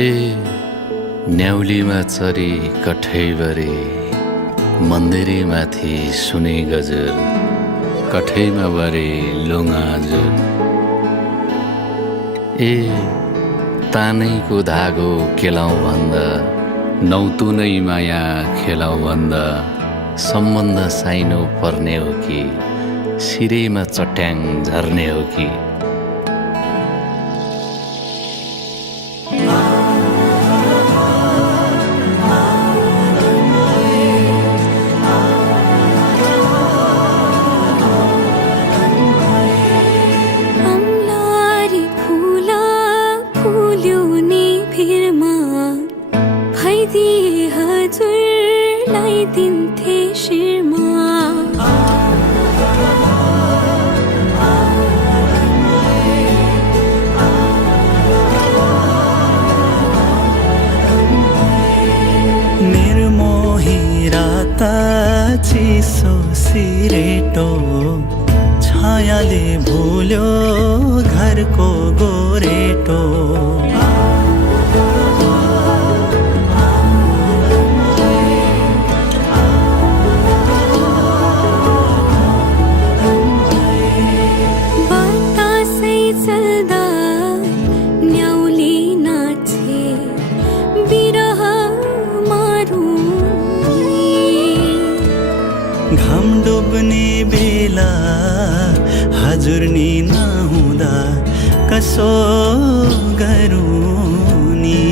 ए न्याउलीमा चरी कठैबरे मन्दिरी माथि सुने गजर कठैमा बरे लोङाजुर ए तानैको धागो केलाउँ भन्दा नौतुनै माया खेलाउँ भन्दा सम्बन्ध साइनो पर्ने हो कि सिरैमा चट्याङ झर्ने हो कि दिन्थे शिरमा निर्मोही रात चिसो सिरेटो छायाले भुल्यो घरको गोरेटो घाम डुब्ने बेला हजुर नि नहुँदा कसो गरौँ नि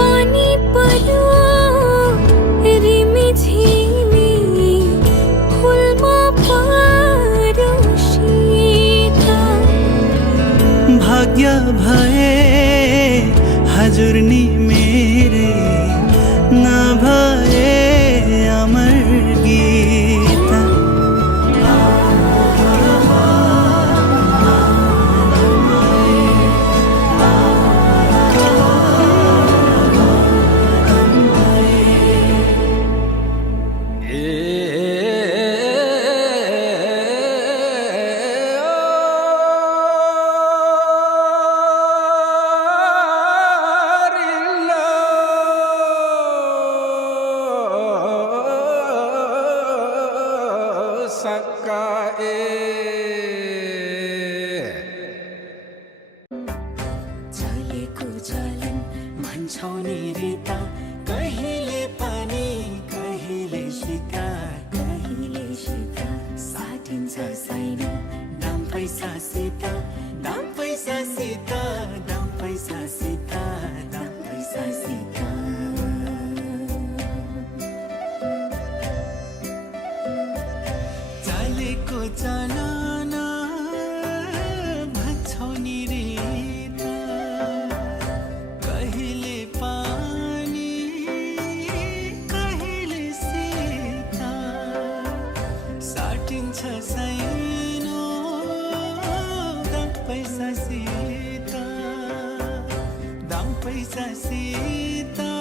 पानी पर्यो रिमी झिमी फुलमा पर्यो शीतल भाग्य भए हजुर नि मेरे नभए अमर गीत चलेको चलन भन्छौ नि रिता कहिले पनि कहिले सिका साटिन्छ साइनो दाम पैसा सिता दाम पैसा सिता दाम पैसा सिता दाम पैसा सिता चलेको चलन भन्छौ नि रिता कहिले पानी कहिले सीता साटिन्छ साइनो दाम पैसा सीता दाम पैसा सीता